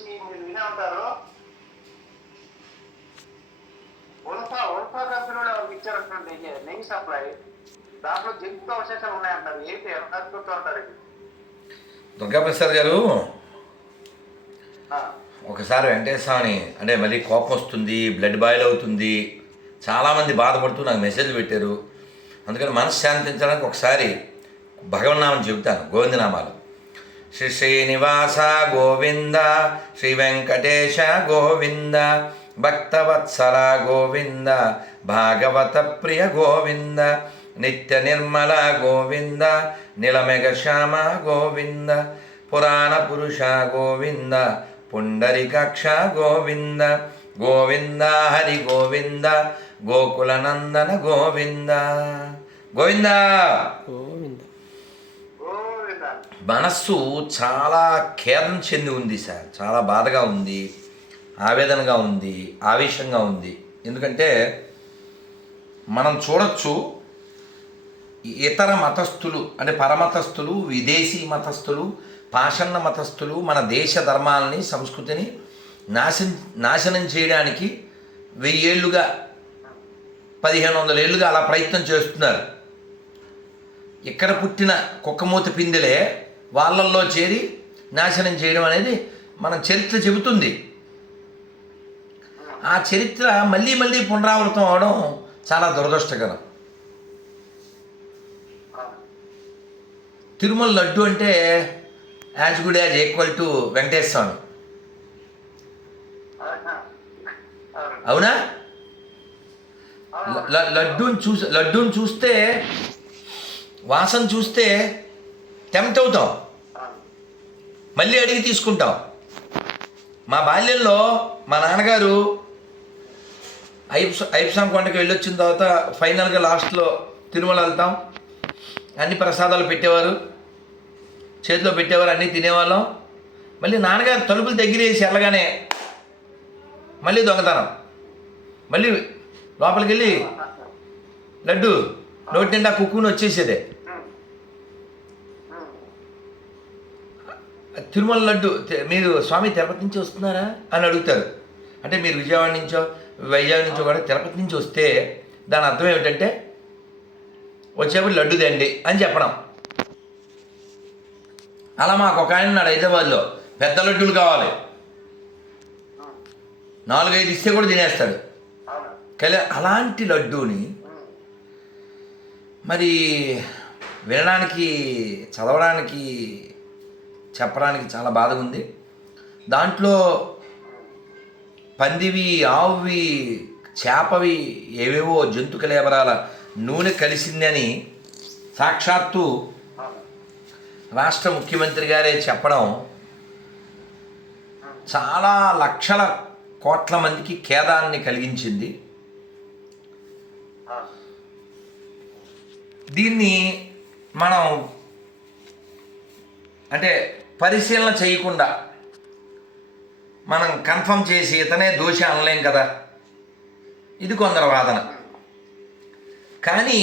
సంబంధించి మీరు వినే ఉంటారు. ఉల్ఫా కంపెనీలో ఇచ్చారటువంటి నెయ్యి సప్లై, దాంట్లో జంతు అవశేషాలు ఉన్నాయంటారు. ఏంటి అడుగుతూ ఉంటారు ఇది. దుర్గాప్రసాద్ గారు, ఒకసారి వెంకటేశ్వరని అంటే మళ్ళీ కోపం వస్తుంది, బ్లడ్ బాయిల్ అవుతుంది, చాలామంది బాధపడుతూ నాకు మెసేజ్ పెట్టారు. అందుకని మనసు శాంతించడానికి ఒకసారి భగవన్నామని చెబుతాను, గోవిందనామాలు. శ్రీ శ్రీనివాస గోవింద, శ్రీ వెంకటేశ గోవింద, భక్తవత్సల గోవింద, భాగవత ప్రియ గోవింద, నిత్య నిర్మల గోవింద, నిలమెగ శ్యామ గోవింద, పురాణ పురుష గోవింద, పుండరీకాక్ష గోవింద, గోవింద హరి గోవింద, గోకుల నందన గోవింద గోవింద గోవింద. మనస్సు చాలా ఖేదం చెంది ఉంది సార్, చాలా బాధగా ఉంది, ఆవేదనగా ఉంది, ఆవేశంగా ఉంది. ఎందుకంటే మనం చూడొచ్చు, ఇతర మతస్థులు అంటే పరమతస్థులు, విదేశీ మతస్థులు, పాషాణ మతస్థులు మన దేశ ధర్మాలని, సంస్కృతిని నాశనం చేయడానికి 1000 ఏళ్ళుగా 1500 ఏళ్ళుగా అలా ప్రయత్నం చేస్తున్నారు. ఇక్కడ పుట్టిన కుక్కమూత పిందెలే వాళ్ళల్లో చేరి నాశనం చేయడం అనేది మన చరిత్ర చెబుతుంది. ఆ చరిత్ర మళ్ళీ మళ్ళీ పునరావృతం అవడం చాలా దురదృష్టకరం. తిరుమల లడ్డు అంటే as good as equal to Venkateswara Swamy, అవునా? లడ్డూని చూస్తే, వాసన చూస్తే టెంప్ట్ అవుతాం, మళ్ళీ అడిగి తీసుకుంటాం. మా బాల్యంలో మా నాన్నగారు ఐప్సాం కొండకి వెళ్ళొచ్చిన తర్వాత ఫైనల్గా లాస్ట్లో తిరుమల వెళ్తాం, అన్ని ప్రసాదాలు పెట్టేవారు, చేతిలో పెట్టేవారు, అన్నీ తినేవాళ్ళం. మళ్ళీ నాన్నగారు తలుపులు దగ్గర వేసి వెళ్ళగానే మళ్ళీ దొంగతనం, మళ్ళీ లోపలికి వెళ్ళి లడ్డు నోటి నిండా కుక్కుని వచ్చేసేదే. తిరుమల లడ్డు మీరు స్వామి తిరుపతి నుంచి వస్తున్నారా అని అడుగుతారు. అంటే మీరు విజయవాడ నుంచో వైజాగ్ నుంచో కూడా తిరుపతి నుంచి వస్తే దాని అర్థం ఏమిటంటే వచ్చేప్పుడు లడ్డు తండి అని చెప్పడం. అలా మాకు ఒక ఆయన ఉన్నాడు హైదరాబాద్లో, పెద్ద లడ్డూలు కావాలి, 4-5 ఇస్తే కూడా తినేస్తాడు. అలాంటి లడ్డూని మరి వినడానికి, చదవడానికి, చెప్పడానికి చాలా బాధగా ఉంది. దాంట్లో పందివి, ఆవువి, చేపవి, ఏవేవో జంతు కళేబరాల నూనె కలిసిందని సాక్షాత్తు రాష్ట్ర ముఖ్యమంత్రి గారే చెప్పడం చాలా లక్షల కోట్ల మందికి ఖేదాన్ని కలిగించింది. దీన్ని మనం అంటే పరిశీలన చేయకుండా మనం కన్ఫర్మ్ చేసి ఇతనే దోషి అనలేం కదా, ఇది కొందరు వాదన. కానీ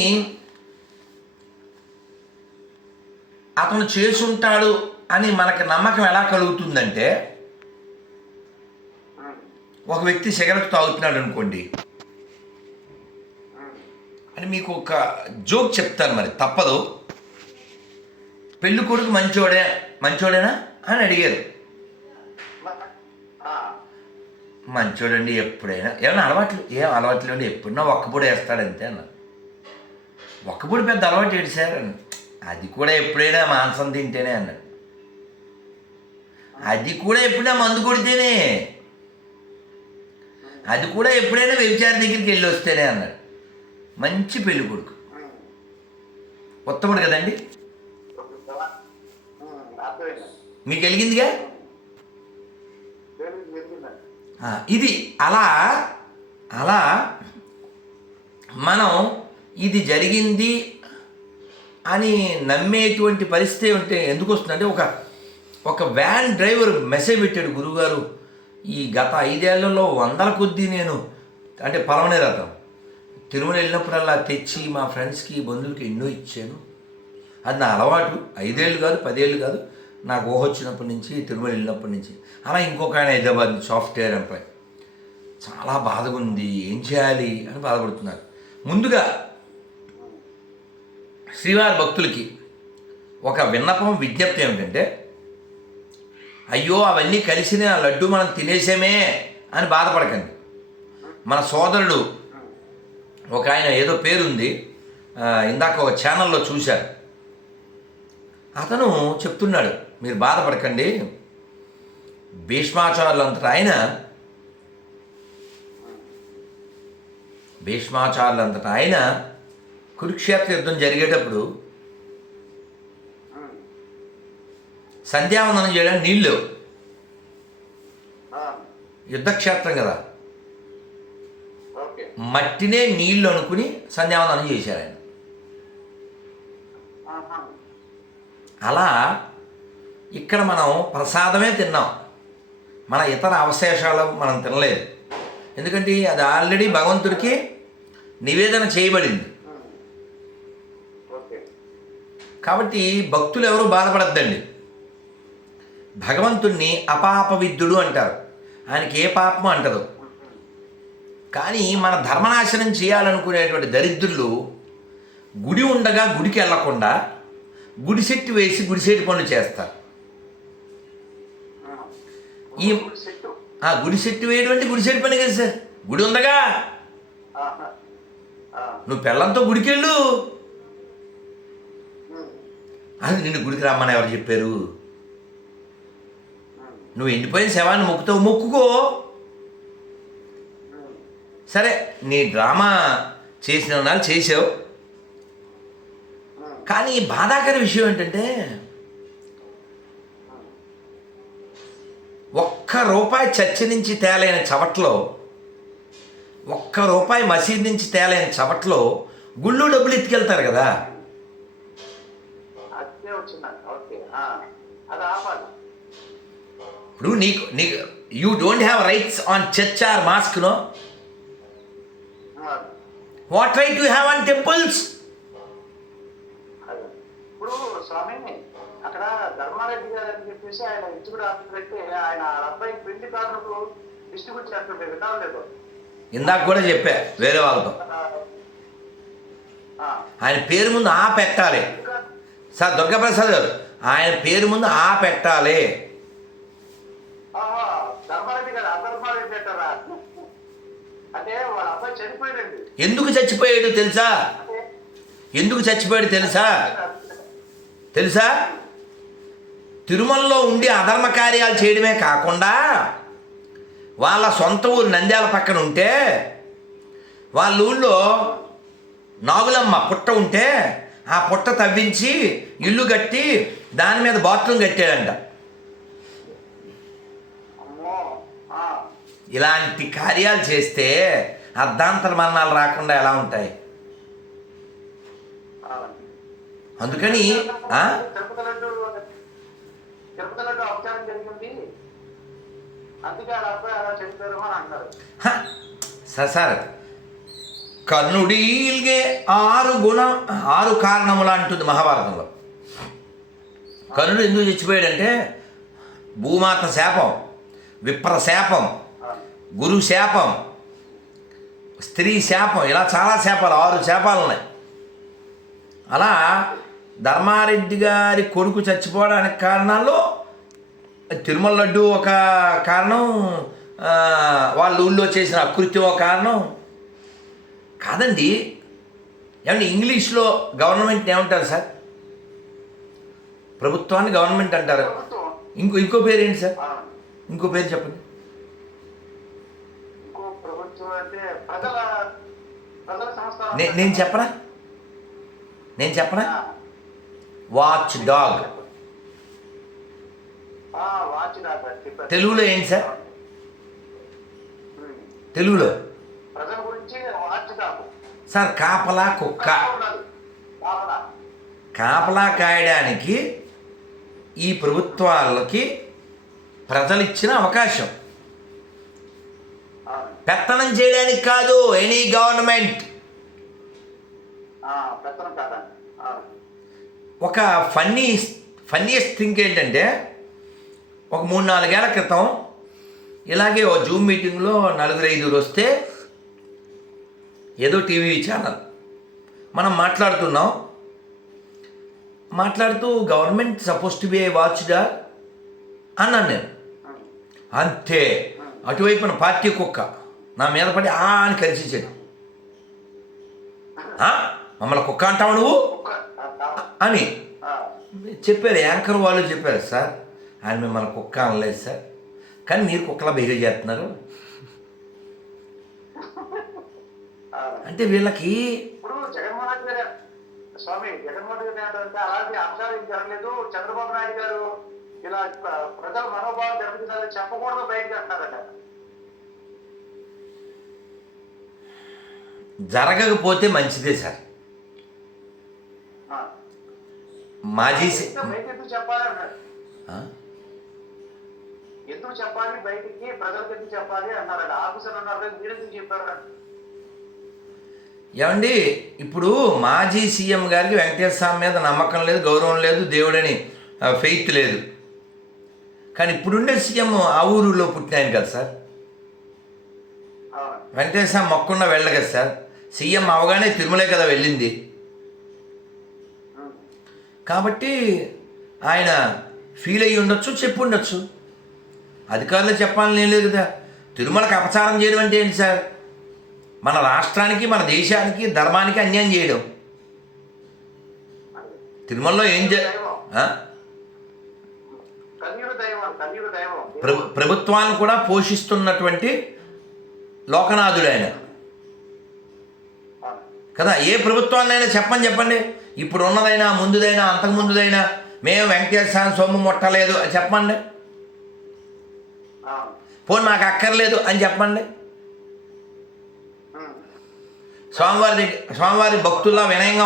అతను చేసుంటాడు అని మనకి నమ్మకం ఎలా కలుగుతుందంటే, ఒక వ్యక్తి సిగరెట్ తాగుతున్నాడు అనుకోండి, అని మీకు ఒక జోక్ చెప్తాను, మరి తప్పదు. పెళ్ళి కొడుకు మంచోడేనా అని అడిగారు. మంచోడండి, ఎప్పుడైనా ఏమైనా ఏం అలవాట్లు అండి, ఎప్పుడన్నా ఒక్కపొడి వేస్తాడంతే అన్న. ఒక్కపొడి పెద్ద అలవాటు ఏడిసారని, అది కూడా ఎప్పుడైనా మాంసం తింటేనే అన్నాడు. అది కూడా ఎప్పుడైనా మందు కొడితేనే, అది కూడా ఎప్పుడైనా వ్యభిచారి దగ్గరికి వెళ్ళి వస్తేనే అన్నాడు. మంచి పెళ్ళి కొడుకు, ఉత్తముడు కదండి. మీకు వెలిగిందిగా ఇది. అలా అలా మనం ఇది జరిగింది అని నమ్మేటువంటి పరిస్థితి ఉంటే ఎందుకు వస్తుందంటే, ఒక వ్యాన్ డ్రైవర్ మెసేజ్ పెట్టాడు, గురువుగారు ఈ గత 5 ఏళ్లలో 100ల కొద్దీ నేను అంటే పలవనే రథం తిరుమల వెళ్ళినప్పుడల్లా తెచ్చి మా ఫ్రెండ్స్కి, బంధువులకి ఎన్నో ఇచ్చాను. అది నా అలవాటు. 5 ఏళ్ళు కాదు, 10 ఏళ్ళు కాదు, నాకు ఊహ వచ్చినప్పటి నుంచి తిరుమల వెళ్ళినప్పటి నుంచి. అలా ఇంకొక ఆయన హైదరాబాద్ సాఫ్ట్వేర్ ఎంప్లాయ్, చాలా బాధగా ఉంది, ఏం చేయాలి అని బాధపడుతున్నారు. ముందుగా శ్రీవారి భక్తులకి ఒక విన్నపం, విజ్ఞప్తి ఏమిటంటే, అయ్యో అవన్నీ కలిసిన లడ్డు మనం తినేసామే అని బాధపడకండి. మన సోదరుడు ఒక ఆయన, ఏదో పేరుంది, ఇందాక ఒక ఛానల్లో చూశారు, అతను చెప్తున్నాడు, మీరు బాధపడకండి, భీష్మాచార్యులు అంతటా ఆయన కురుక్షేత్ర యుద్ధం జరిగేటప్పుడు సంధ్యావందనం చేయడానికి నీళ్ళు, యుద్ధక్షేత్రం కదా, మట్టినే నీళ్ళు అనుకుని సంధ్యావందనం చేశారు ఆయన. అలా ఇక్కడ మనం ప్రసాదమే తిన్నాం, మన ఇతర అవశేషాలు మనం తినలేదు. ఎందుకంటే అది ఆల్రెడీ భగవంతుడికి నివేదన చేయబడింది. కాబట్టి భక్తులు ఎవరు బాధపడద్దండి. భగవంతుణ్ణి అపాపవిద్యుడు అంటారు, ఆయనకి ఏ పాపము అంటదు. కానీ మన ధర్మనాశనం చేయాలనుకునేటువంటి దరిద్రులు గుడి ఉండగా గుడికి వెళ్ళకుండా గుడిసెట్టు వేసి గుడిసెట్టు పనులు చేస్తారు. ఈ గుడిసెట్టు వేయడం అంటే గుడిసెట్టు పని కదా సార్. గుడి ఉందగా, నువ్వు పిల్లలతో గుడికి వెళ్ళు, అది నిన్ను గుడికి రమ్మని ఎవరు చెప్పారు? నువ్వు ఎండిపోయిన శవాన్ని మొక్కుతావు, మొక్కుకో. సరే, నీ డ్రామా చేసిన నాళ్ళు చేసావు. కానీ బాధాకర విషయం ఏంటంటే, ₹1 చర్చి నుంచి తేలైన చవట్లో, ₹1 మసీద్ నుంచి తేలైన చవట్లో గుళ్ళు డబ్బులు ఎత్తుకెళ్తారు కదా. ఇప్పుడు నీకు you don't have rights on church or mosque, no? What right you have on temples? ఇప్పుడు స్వామి అక్కడ ధర్మారెడ్డి గారు అని చెప్పేసి ఆయన ఇచ్చుడు పెట్టి ఆయన అబ్బాయి పెళ్లి కార్డులు డిస్ట్రిబ్యూట్ చేస్తుంటే విధానం లేదు. ఇందాక కూడా చెప్పా వేరే వాళ్ళతో, ఆయన పేరు ముందు ఆ పెట్టాలి సార్. దుర్గాప్రసాద్ గారు, ఆయన పేరు ముందు ఆ పెట్టాలి. ధర్మారెడ్డి గారు అధర్మారెడ్డి పెట్టారా? అంటే వాళ్ళ అబ్బాయి చనిపోయాడండి. ఎందుకు చచ్చిపోయాడు తెలుసా? ఎందుకు చచ్చిపోయాడు తెలుసా? తిరుమలలో ఉండి అధర్మ కార్యాలు చేయడమే కాకుండా వాళ్ళ సొంత ఊరు నంద్యాల పక్కన ఉంటే, వాళ్ళ ఊళ్ళో నాగులమ్మ పుట్ట ఉంటే ఆ పుట్ట తవ్వించి ఇల్లు కట్టి దాని మీద బాత్రూమ్ కట్టాడంట. ఇలాంటి కార్యాలు చేస్తే అర్ధాంతర మరణాలు రాకుండా ఎలా ఉంటాయి? అందుకని సార్, కర్ణుడిల్గే 6 కారణములు అంటుంది మహాభారతంలో. కర్ణుడు ఎందుకు చచ్చిపోయాడంటే, భూమాత శాపం, విప్ర శాపం, గురు శాపం, స్త్రీ శాపం, ఇలా చాలా శాపాలు, 6 శాపాలు ఉన్నాయి. అలా ధర్మారెడ్డి గారి కొడుకు చచ్చిపోవడానికి కారణాల్లో తిరుమల లడ్డు ఒక కారణం, వాళ్ళ ఊళ్ళో చేసిన అకృత్యం ఒక కారణం కాదండి. ఏమంటే ఇంగ్లీష్లో గవర్నమెంట్ ఏమంటారు సార్? ప్రభుత్వాన్ని గవర్నమెంట్ అంటారు. ఇంకో పేరు ఏంటి సార్? ఇంకో పేరు చెప్పండి. నేను చెప్పనా? Watch dog. తెలుగులో ఏంటి సార్? తెలుగులో సార్ కాపలా కుక్క. కాపలా కాయడానికి ఈ ప్రభుత్వాలకి ప్రజలు ఇచ్చిన అవకాశం, పెత్తనం చేయడానికి కాదు. Any government. ఒక ఫన్నీయెస్ట్ థింగ్ ఏంటంటే ఒక 3-4 ఏళ్ల క్రితం ఇలాగే ఓ జూమ్ మీటింగ్లో 4-5 వస్తే ఏదో టీవీ ఛానల్ మనం మాట్లాడుతూ గవర్నమెంట్ సపోజ్ టు బి ఏ వాచ్డా అన్నాను నేను. అంతే అటువైపున పార్టీ కుక్క నా మీద పడి అని కలిసిచ్చాడు. మమ్మల్ని కుక్క అంటావు నువ్వు అని చెప్పారు. యాంకర్ వాళ్ళు చెప్పారు, సార్ ఆయన మిమ్మల్ని కుక్క అనలేదు సార్, కానీ మీరు కుక్కలా బిహేవ్ చేస్తున్నారు అంటే వీళ్ళకి. ఇప్పుడు జగన్మోహన్ రెడ్డి గారు ఏంటంటే అలాంటి అంశాలు జరగలేదు. చంద్రబాబు నాయుడు గారు ఇలా ప్రజల మనోభావం జరుగుతుందని చెప్పకూడదు బయటకు అంటున్నారట. జరగకపోతే మంచిదే సార్. మాజీ బయట ఎందుకు చెప్పాలి అన్నారు. ఎందుకు చెప్పాలి బయటికి, ప్రజలకు ఎందుకు చెప్పాలి అన్నారట. ఆఫీసర్ అన్నారు, మీరు ఎందుకు చెప్పారు? ఏమండి, ఇప్పుడు మాజీ సీఎం గారికి వెంకటేశ్వర స్వామి మీద నమ్మకం లేదు, గౌరవం లేదు, దేవుడని ఫెయిత్ లేదు. కానీ ఇప్పుడుండే సీఎం ఆ ఊరిలో పుట్టినాయన కదా సార్. వెంకటేశ్వర స్వామి మొక్కున్న వెళ్ళ కదా సార్. సీఎం అవగానే తిరుమలే కదా వెళ్ళింది. కాబట్టి ఆయన ఫీల్ అయ్యి ఉండొచ్చు, చెప్పి ఉండొచ్చు. అధికారులు చెప్పాలని ఏం లేదు కదా. తిరుమలకి అపచారం చేయడం అంటే ఏంటి సార్? మన రాష్ట్రానికి, మన దేశానికి, ధర్మానికి అన్యాయం చేయడం. తిరుమలలో ఏం ప్రభుత్వాన్ని కూడా పోషిస్తున్నటువంటి లోకనాథుడు ఆయన కదా. ఏ ప్రభుత్వాన్నైనా చెప్పండి, ఇప్పుడు ఉన్నదైనా, ముందుదైనా, అంతకుముందుదైనా, మేము వెంకటేశ్వర స్వామి సొమ్ము ముట్టలేదు అని చెప్పండి. పోనీ నాకు అక్కర్లేదు అని చెప్పండి. స్వామివారి భక్తుల్లా వినయంగా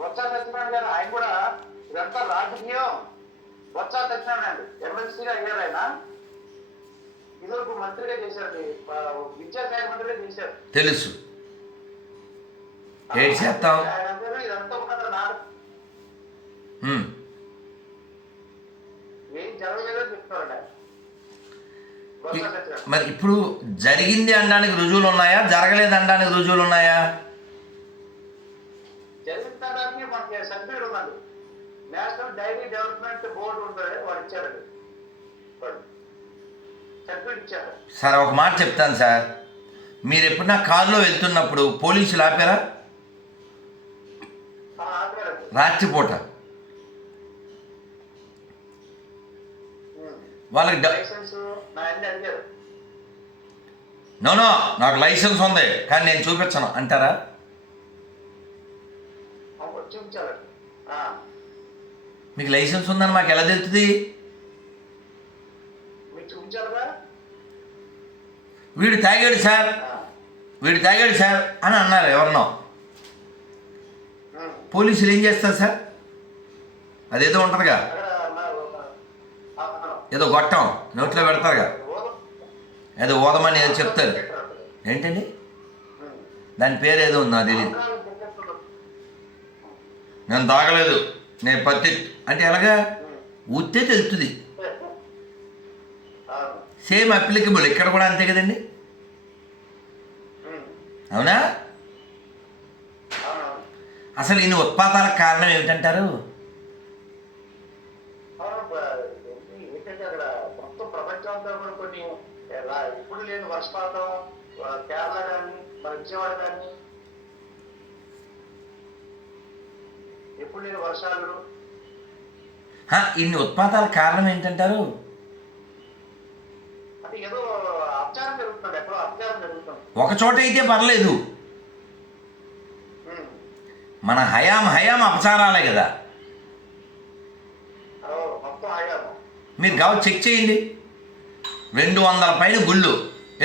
బొత్స సత్యనారాయణ గారు ఆయన కూడా ఇదంతా రాజకీయం. బొత్స సత్యనారాయణ ఎమ్మెల్సీగా అయ్యారు. ఆయన ఇదివరకు మంత్రిగా చేశారు, విద్యాశాఖ మంత్రిగా చేశారు. తెలుసు. ఏం చేస్తాం? ఇదంతా కూడా ఏం జరగలేదని చెప్తారు. మరి ఇప్పుడు జరిగింది అనడానికి రుజువులు ఉన్నాయా, జరగలేదు అనడానికి రుజువులు ఉన్నాయా? జరిగించడానికి మనకి సభ్యుడు ఉన్నాడు, నేషనల్ డైరీ డెవలప్మెంట్ బోర్డు ఉంటుంది, వాడు ఇచ్చారండి, సభ్యుడు ఇచ్చారు. సార్ ఒక మాట చెప్తాను సార్, మీరు ఎప్పుడన్నా కారులో వెళ్తున్నప్పుడు పోలీసులు ఆపారా? రాత్రిపూట వాళ్ళకి నో నాకు లైసెన్స్ ఉంది కానీ నేను చూపించను అంటారా? మీకు లైసెన్స్ ఉందని మాకు ఎలా తెలుస్తుంది? వీడు తాగాడు సార్ అని అన్నారు ఎవరినో. పోలీసులు ఏం చేస్తారు సార్? అదేదో ఉంటుందిగా, ఏదో గొట్టం నోట్లో పెడతారుగా, ఏదో ఓదమని ఏదో చెప్తారు. ఏంటండి దాని పేరు ఏదో ఉంది, నాకు తెలియదు. నేను తాగలేదు, నేను పత్తి అంటే ఎలాగా ఊతే తెలుస్తుంది. సేమ్ అప్లికబుల్ ఇక్కడ కూడా అంతే కదండి, అవునా? అసలు ఇన్ని ఉత్పాతాలకు కారణం ఏమిటంటారు? ఇప్పుడు లేని వర్షపాతం, కేరళ కానీ మన విజయవాడ కానీ ఎప్పుడు లేని వర్షాలు. ఇన్ని ఉత్పాతాలకు కారణం ఏంటంటారు? అంటే ఏదో అపచారం జరుగుతుంది, ఎక్కడో అపచారం జరుగుతుంది. ఒక చోట అయితే పర్లేదు, మన హయాం అపచారాలే కదా. మీరు కావచ్చు చెక్ చేయండి, 200 పైన గుళ్ళు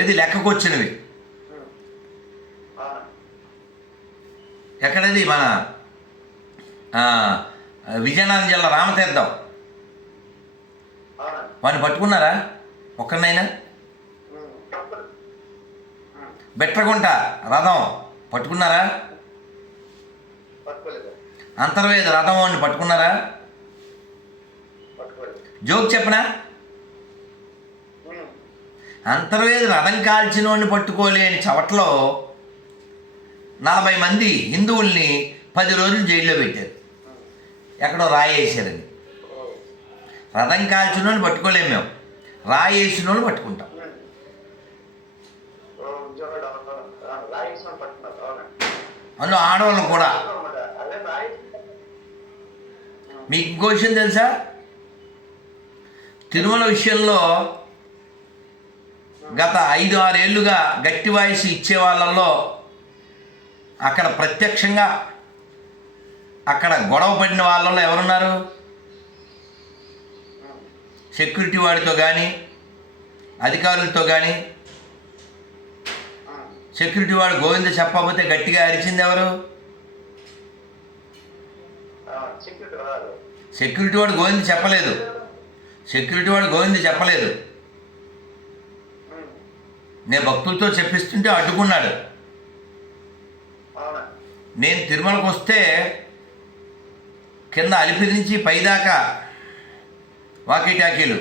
ఏది లెక్కకొచ్చినవి. ఎక్కడది మన విజయనగరం జిల్లా రామతీర్థం, వాడిని పట్టుకున్నారా ఒక్కరినైనా? బెట్రగుంట రథం పట్టుకున్నారా? అంతర్వేది రథం వాడిని పట్టుకున్నారా? పట్టుకోండి. జోక్ చెప్పనా? అంతర్వేది రథం కాల్చిన వాడిని పట్టుకోలేని చవట్లో 40 మంది హిందువుల్ని 10 రోజులు జైల్లో పెట్టారు. ఎక్కడో రాయి వేసారని. రథం కాల్చిన వాడిని పట్టుకోలేము మేము, రాయి వేసిన వాళ్ళు పట్టుకుంటాం. అందులో ఆడవాళ్ళు కూడా. మీకు ఇంకో విషయం తెలుసా? తిరుమల విషయంలో గత 5-6 ఏళ్ళుగా గట్టి వాయిస్ ఇచ్చే వాళ్ళల్లో అక్కడ ప్రత్యక్షంగా అక్కడ గొడవ పడిన వాళ్ళలో ఎవరున్నారు? సెక్యూరిటీ వాడితో కానీ, అధికారులతో కానీ. సెక్యూరిటీ వాడు గోవింద చెప్పకపోతే గట్టిగా అరిచింది ఎవరు? సెక్యూరిటీ వాడు గోవింద చెప్పలేదు. సెక్యూరిటీ వాడు గోవింద చెప్పలేదు. నేను భక్తులతో చెప్పిస్తుంటే అడ్డుకున్నాడు. నేను తిరుమలకు వస్తే కింద అలిపిరి నుంచి పైదాకా వాకీటాకీలు.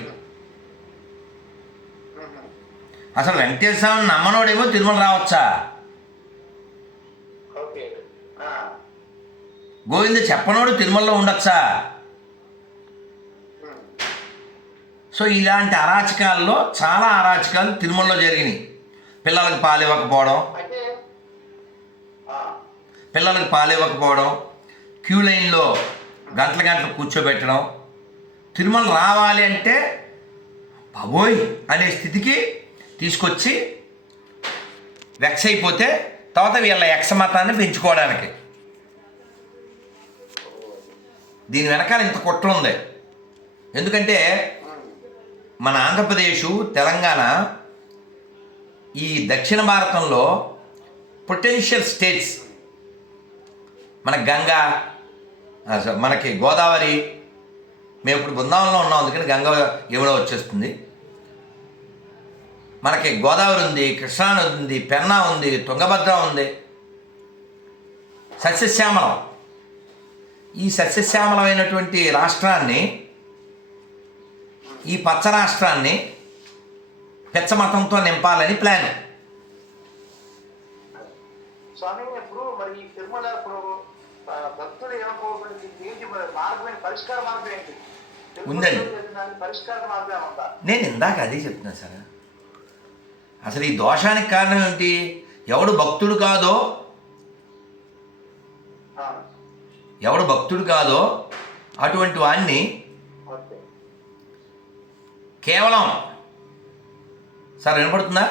అసలు వెంకటేశ్వర స్వామిని నమ్మనోడేమో తిరుమల రావచ్చా? గోవింద చెప్పనోడు తిరుమలలో ఉండొచ్చా? సో ఇలాంటి అరాచకాల్లో చాలా అరాచకాలు తిరుమలలో జరిగినాయి. పిల్లలకు పాలివ్వకపోవడం, క్యూ లైన్లో గంటలు కూర్చోబెట్టడం. తిరుమల రావాలి అంటే బాబోయ్ అనే స్థితికి తీసుకొచ్చి వెక్స్ అయిపోతే తర్వాత వీళ్ళ ఎక్స్ మతాన్ని పెంచుకోవడానికి. దీని వెనకాల ఇంత కుట్ర ఉంది. ఎందుకంటే మన ఆంధ్రప్రదేశ్, తెలంగాణ ఈ దక్షిణ భారతంలో పొటెన్షియల్ స్టేట్స్. మన గంగా, మనకి గోదావరి, మేము ఇప్పుడు బృందావనంలో ఉన్నాం, అందుకని గంగా యమున వచ్చేస్తుంది. మనకి గోదావరి ఉంది, కృష్ణా నది ఉంది, పెన్నా ఉంది, తుంగభద్ర ఉంది. సస్యశ్యామలం. ఈ సస్యశ్యామలమైనటువంటి రాష్ట్రాన్ని, ఈ పచ్చ రాష్ట్రాన్ని పెచ్చమతంతో నింపాలని ప్లాన్. స్వామి ఇప్పుడు మరి ఈ తిరుమల ఇప్పుడు భక్తులు ఏమనుకోకుండా ఏంటి మార్గం, పరిష్కార మార్గం ఏంటి? ఉందండి. పరిష్కార మార్గం ఉందా? నేను ఇందాక అదే చెప్తున్నా సార్. అసలు ఈ దోషానికి కారణం ఏంటి? ఎవడు భక్తుడు కాదో అటువంటి వాడిని కేవలం, సార్ వినపడుతుందా?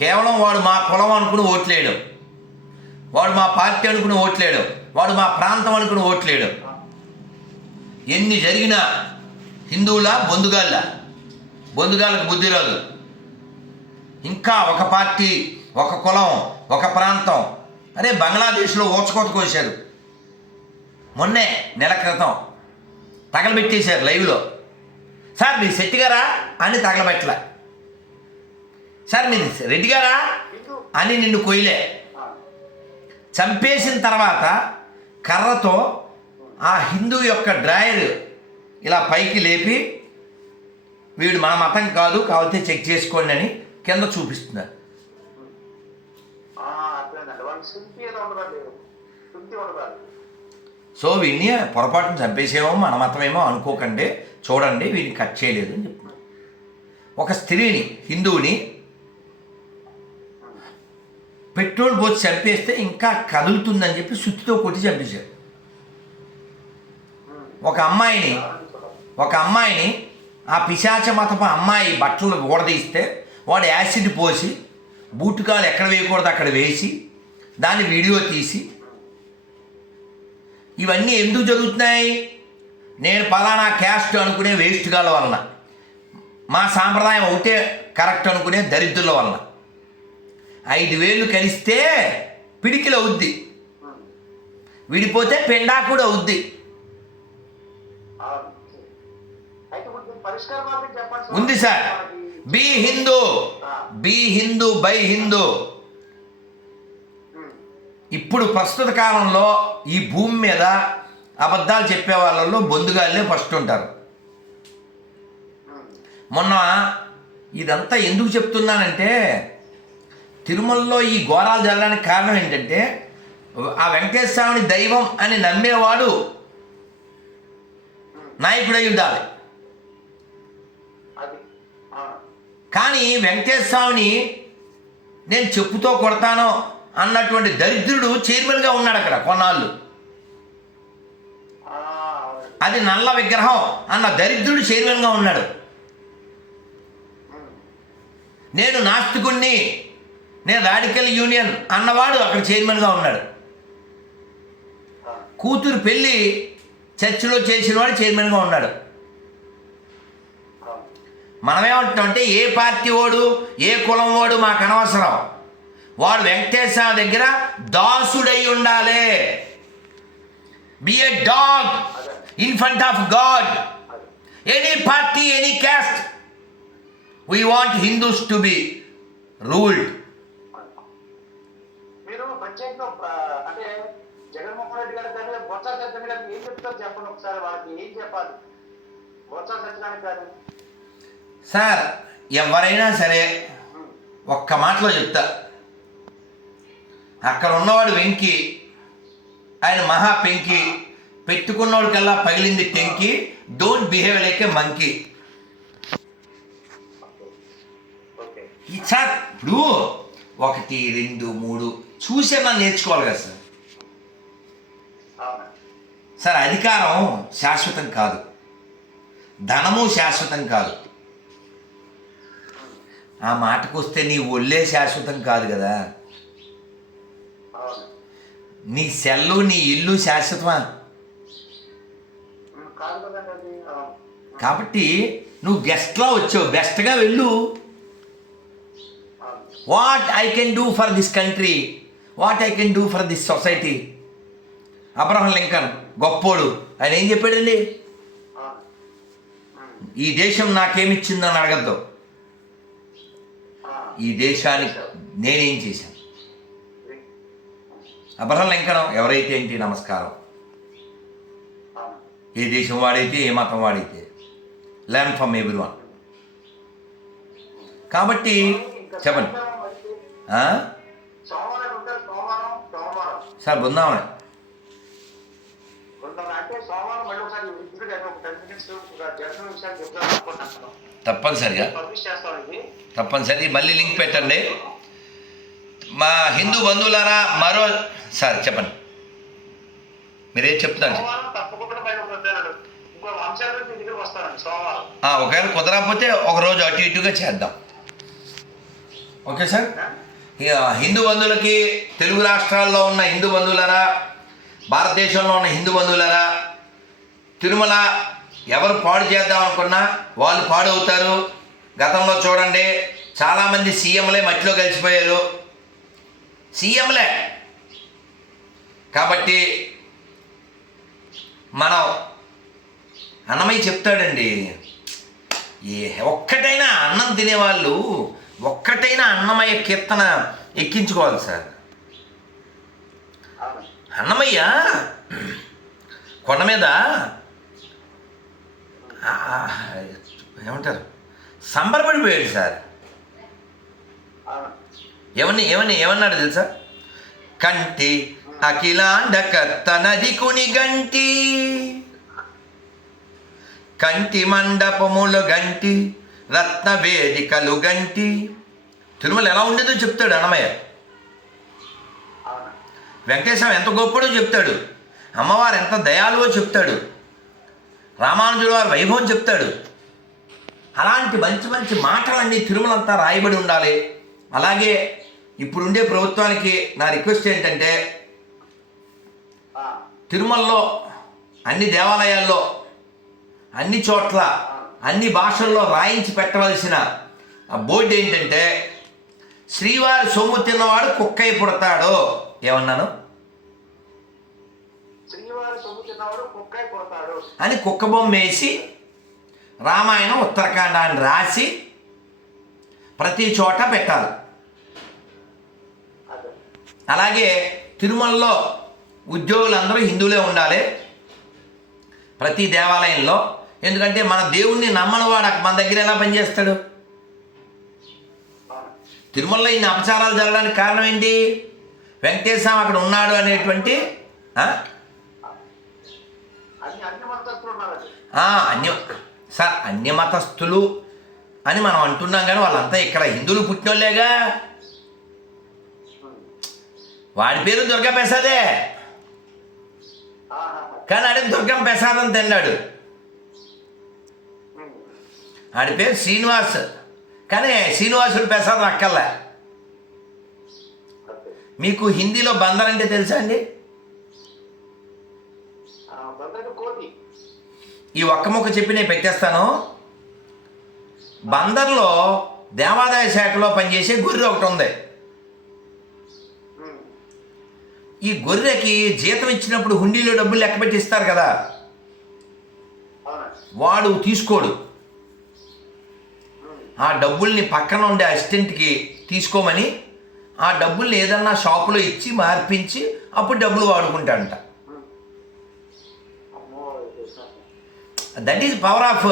కేవలం వాడు మా కులం అనుకుని ఓట్లేయడం, వాడు మా పార్టీ అనుకుని ఓట్లేయడం, వాడు మా ప్రాంతం అనుకుని ఓట్లేయడం. ఎన్ని జరిగినా హిందువుల బొందుగాళ్ళకు బుద్ధి రాదు. ఇంకా ఒక పార్టీ, ఒక కులం, ఒక ప్రాంతం. అరే బంగ్లాదేశ్లో ఊచకోత కోసారు మొన్నే, నెల క్రితం తగలబెట్టేశారు లైవ్లో. సార్ మీరు శెట్టి గారా అని తగలబెట్టలే. సార్ మీరు రెడ్డి గారా అని నిన్ను కొయ్యలే. చంపేసిన తర్వాత కర్రతో ఆ హిందూ యొక్క డ్రాయర్ ఇలా పైకి లేపి, వీడు మన మతం కాదు, కావాలంటే చెక్ చేసుకోండి అని కింద చూపిస్తున్నారు. సో వీడిని పొరపాటున చంపేసేమో మన మతమేమో అనుకోకండి, చూడండి వీడిని కట్ చేయలేదు అని చెప్తున్నారు. ఒక స్త్రీని, హిందువుని పెట్రోల్ పోసి చంపేస్తే ఇంకా కదులుతుందని చెప్పి సుత్తితో కొట్టి చంపేశారు. ఒక అమ్మాయిని ఆ పిశాచ మతపు అమ్మాయి బట్టలు ఊడదీస్తే వాడు యాసిడ్ పోసి బూటుకాలు ఎక్కడ వేయకూడదు అక్కడ వేసి దాన్ని వీడియో తీసి. ఇవన్నీ ఎందుకు జరుగుతున్నాయి? నేను పలానా క్యాస్ట్ అనుకునే వేస్ట్గాల వలన, మా సాంప్రదాయం ఒకటే కరెక్ట్ అనుకునే దరిద్రుల వలన. 5 వేళ్ళు కలిస్తే పిడికిలు అవుద్ది, విడిపోతే పెండాకుడు అవుద్ది. ఉంది sir. Be Hindu by Hindu. ఇప్పుడు ప్రస్తుత కాలంలో ఈ భూమి మీద అబద్ధాలు చెప్పే వాళ్ళల్లో బొందుగాళ్ళే ఫస్ట్ ఉంటారు. మొన్న ఇదంతా ఎందుకు చెప్తున్నానంటే, తిరుమలలో ఈ ఘోరాలు జరగడానికి కారణం ఏంటంటే, ఆ వెంకటేశ్వర స్వామిని దైవం అని నమ్మేవాడు నాయకుడై ఉండాలి. కానీ వెంకటేశ్వర స్వామిని నేను చెప్పుతో కొడతాను అన్నటువంటి దరిద్రుడు చైర్మన్గా ఉన్నాడు అక్కడ కొన్నాళ్ళు. అది నల్ల విగ్రహం అన్న దరిద్రుడు చైర్మన్గా ఉన్నాడు. నేను నాస్తికుణ్ణి, నేను రాడికల్ యూనియన్ అన్నవాడు అక్కడ చైర్మన్గా ఉన్నాడు. కూతురు పెళ్ళి చర్చిలో చేసిన వాడు చైర్మన్గా ఉన్నాడు. మనమేమంటామంటే ఏ పార్టీ వాడు ఏ కులం వాడు మాకు అనవసరం, వాడు వెంకటేశ్వర దగ్గర దాసుడై ఉండాలి. Be a dog in front of God. Any party, any caste, we want Hindus to be ruled. మీరు పంచాయతీలో అంటే జగన్మోహన్ రెడ్డి గారు కానీ బొత్స సత్యనారాయణ గారికి ఏం చెప్తారు చెప్పండి ఒకసారి. వాళ్ళకి ఏం చెప్పాలి బొత్స సత్యనారాయణ గారు? సార్, ఎవరైనా సరే ఒక్క మాటలో చెప్తా, అక్కడ ఉన్నవాడు వెంకి, ఆయన మహా పెంకి, పెట్టుకున్నవాడికల్లా పగిలింది టెంకి. Don't behave like a monkey. Sir ఇప్పుడు 1, 2, 3 చూసేనా నేర్చుకోవాలి కదా సార్. సార్, అధికారం శాశ్వతం కాదు, ధనము శాశ్వతం కాదు. ఆ మాటకు వస్తే నీ ఒళ్ళే శాశ్వతం కాదు కదా. నీ సెల్లు, నీ ఇల్లు శాశ్వతమా? కాబట్టి నువ్వు గెస్ట్లా వచ్చావు, బెస్ట్గా వెళ్ళు. What I can do for this country, what I can do for this society. Abraham Lincoln గొప్పోడు, ఆయన ఏం చెప్పాడండి? ఈ దేశం నాకేమిచ్చిందని అడగద్దు, ఈ దేశానికి నేనేం చేశాను. అబ్రహం లింకన్ ఎవరైతే ఏంటి, నమస్కారం. ఏ దేశం వాడైతే, ఏ మతం వాడైతే, లెర్న్ ఫ్రమ్ ఎవ్రీవన్. కాబట్టి చెప్పండి సార్. బృందావనం తప్పనిసరి మళ్ళీ లింక్ పెట్టండి. మా హిందూ బంధువులారా, మరో సార్ చెప్పండి, మీరేం చెప్తున్నారు? ఒకవేళ కుదరకపోతే ఒకరోజు అటు ఇటుగా చేద్దాం. Okay sir. హిందూ బంధువులకి, తెలుగు రాష్ట్రాల్లో ఉన్న హిందూ బంధువులారా, భారతదేశంలో ఉన్న హిందూ బంధువులారా, తిరుమల ఎవరు పాడు చేద్దాం అనుకున్నా వాళ్ళు పాడవుతారు. గతంలో చూడండి, చాలామంది సీఎంలే మట్టిలో కలిసిపోయారు, సీఎంలే. కాబట్టి మనం అన్నమయ్య చెప్తాడండి, ఒక్కటైనా అన్నం తినేవాళ్ళు ఒక్కటైనా అన్నమయ్య కీర్తన ఎక్కించుకోవాలి సార్. అన్నమయ్య కొండ మీద ఏమంటారు, సంబరపడిపోయాడు సార్. ఏమన్నాడు తెలుసా? కంటి అఖిలాండ కర్తనది కుని గంటి, కంటి మండపములు గంటి, రత్న వేదికలు గంటి. తిరుమల ఎలా ఉండేదో చెప్తాడు అన్నమయ్య. వెంకటేశ్వరం ఎంత గొప్పడో చెప్తాడు, అమ్మవారు ఎంత దయాలువో చెప్తాడు, రామానుజుల వారి వైభవం చెప్తాడు. అలాంటి మంచి మంచి మాటలన్నీ తిరుమలంతా రాయబడి ఉండాలి. అలాగే ఇప్పుడుండే ప్రభుత్వానికి నా రిక్వెస్ట్ ఏంటంటే, తిరుమలలో అన్ని దేవాలయాల్లో అన్ని చోట్ల అన్ని భాషల్లో రాయించి పెట్టవలసిన బోర్డు ఏంటంటే, శ్రీవారి సొమ్ము తిన్నవాడు కుక్కై పుడతాడు. ఏమన్నాను? అని కుక్క బొమ్మ వేసి రామాయణం ఉత్తరకాండాన్ని రాసి ప్రతి చోట పెట్టాలి. అలాగే తిరుమలలో ఉద్యోగులందరూ హిందువులే ఉండాలి ప్రతి దేవాలయంలో. ఎందుకంటే మన దేవుణ్ణి నమ్మనివాడు మన దగ్గర ఎలా పనిచేస్తాడు? తిరుమలలో ఇన్ని అపచారాలు జరగడానికి కారణం ఏంటి? వెంకటేశ్వర స్వామి అక్కడ ఉన్నాడు అనేటువంటి అన్యమతస్థులు అని మనం అంటున్నాం, కానీ వాళ్ళంతా ఇక్కడ హిందువులు పుట్టినోళ్ళేగా. వాడి పేరు దుర్గా ప్రసాదే, కానీ ఆడికి దుర్గం ప్రసాదం తిన్నాడు. ఆడి పేరు శ్రీనివాస్, కానీ శ్రీనివాసుడు ప్రసాదం అక్కర్లే. మీకు హిందీలో బందర్ అంటే తెలుసా అండి? ఈ ఒక్క ముక్క చెప్పి నేను పెట్టేస్తాను. బందర్లో దేవాదాయ శాఖలో పనిచేసే గొర్రె ఒకటి ఉంది. ఈ గొర్రెకి జీతం ఇచ్చినప్పుడు హుండీలో డబ్బులు లెక్క పెట్టి ఇస్తారు కదా, వాడు తీసుకోడు. ఆ డబ్బుల్ని పక్కన ఉండే అసిస్టెంట్కి తీసుకోమని ఆ డబ్బుల్ని ఏదన్నా షాపులో ఇచ్చి మార్పించి అప్పుడు డబ్బులు వాడుకుంటాడంట. That is power of.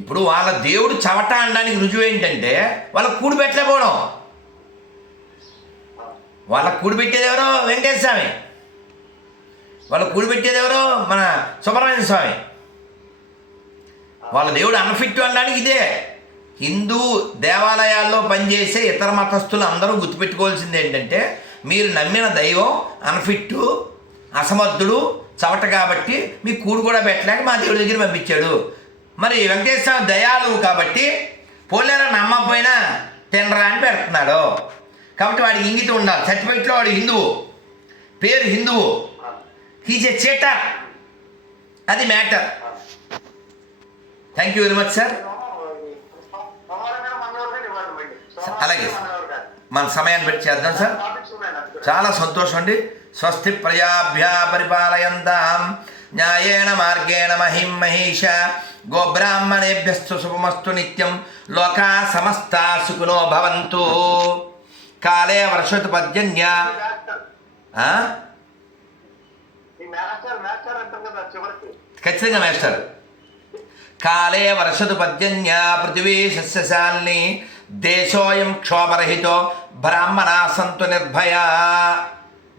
ఇప్పుడు వాళ్ళ దేవుడు చవట అనడానికి రుజువు ఏంటంటే వాళ్ళకు కూడి పెట్టలేకపోవడం. వాళ్ళకు కూడి పెట్టేది ఎవరో వెంకటేశ్వర స్వామి, వాళ్ళకు కూడి పెట్టేది ఎవరో మన సుబ్రహ్మణ్య స్వామి. వాళ్ళ దేవుడు అన్ఫిట్ అనడానికి ఇదే. హిందూ దేవాలయాల్లో పనిచేసే ఇతర మతస్థులు అందరూ గుర్తుపెట్టుకోవాల్సింది ఏంటంటే, మీరు నమ్మిన దైవం అన్ఫిట్టు, అసమర్థుడు, చవట కాబట్టి మీకు కూడు కూడా పెట్టలేక మా దేవుడి దగ్గర పంపించాడు. మరి వెంకటేశ్వర స్వామి దయాలు కాబట్టి పోలేరా నమ్మకపోయినా తినరా అని పెడుతున్నాడు. కాబట్టి వాడికి ఇంగితం ఉండాలి. సర్టిఫికెట్లో వాడు హిందువు, పేరు హిందువు, హీజ్ ఏ చీటర్, అది matter. Thank you very much sir. అలాగే మన సమయాన్ని పెట్టి చేద్దాం సార్. చాలా సంతోషం అండి. స్వస్తి ప్రజాభ్యా పరిపాలయంతాం న్యాయేణ మార్గేణ మహిం మహేష గోబ్రాహ్మణేభ్యస్తు శుభమస్తు నిత్యం. లోకా సమస్తా సుఖినో భవంతు. కాలే వర్షతు పర్జన్య. ఖచ్చితంగా మాస్టర్. కాలే వర్షతు పర్జన్య పృథివీ సస్యశాలిని దేశోయం క్షోభరహితో బ్రాహ్మణా సంతు నిర్భయ.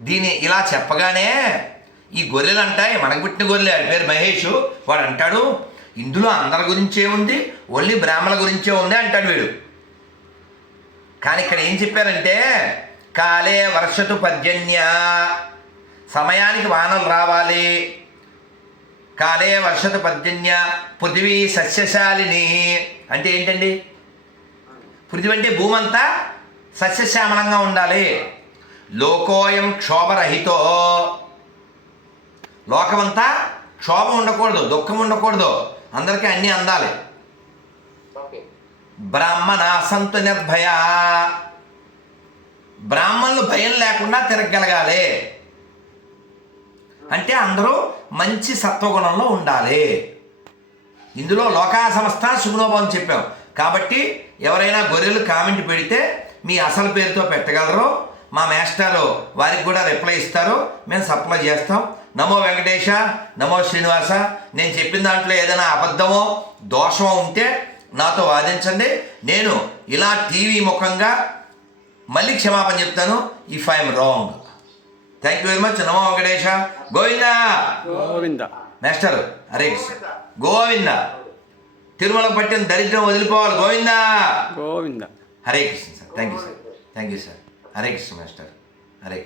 దీని ఇలా చెప్పగానే ఈ గొర్రెలు అంటాయి, మనకు పుట్టిన గొర్రెలు, ఆడి పేరు మహేష్. వాడు అంటాడు ఇందులో అందరి గురించే ఉంది, ఓన్లీ బ్రాహ్మణుల గురించే ఉంది అంటాడు వీడు. కానీ ఇక్కడ ఏం చెప్పారంటే కాలే వర్షతు పర్జన్య, సమయానికి వానలు రావాలి. కాలే వర్షతు పర్జన్య పృథివీ సస్యశాలిని అంటే ఏంటండి? పృథివీ అంటే భూమి అంతా సస్యశ్యామలంగా ఉండాలి. లోకోయం క్షోభరహితో, లోకమంతా క్షోభ ఉండకూడదు, దుఃఖం ఉండకూడదు, అందరికీ అన్నీ అందాలి. బ్రాహ్మణ సంతు నిర్భయ, బ్రాహ్మణులు భయం లేకుండా తిరగగలగాలి. అంటే అందరూ మంచి సత్వగుణంలో ఉండాలి. ఇందులో లోకా సమస్త సుగుణోభవం చెప్పాం. కాబట్టి ఎవరైనా గొర్రెలు కామెంట్ పెడితే మీ అసలు పేరుతో పెట్టగలరు. మా మాస్టారు వారికి కూడా రిప్లై ఇస్తారు, మేము సప్లై చేస్తాం. నమో వెంకటేశ, నమో శ్రీనివాస. నేను చెప్పిన దాంట్లో ఏదైనా అబద్ధమో దోషమో ఉంటే నాతో వాదించండి. నేను ఇలా టీవీ ముఖంగా మళ్ళీ క్షమాపణ చెప్తాను if I'm wrong. Thank you very much. నమో వెంకటేశ. గోవిందా గోవిందా. మాస్టర్ హరే గోవింద. తిరుమల పట్టిన దరిద్రం వదిలిపోవాలి. గోవిందా గోవిందా. హరే Krishna sir. Thank you sir. Thank you sir. హరే కృష్ణ మాస్టర్.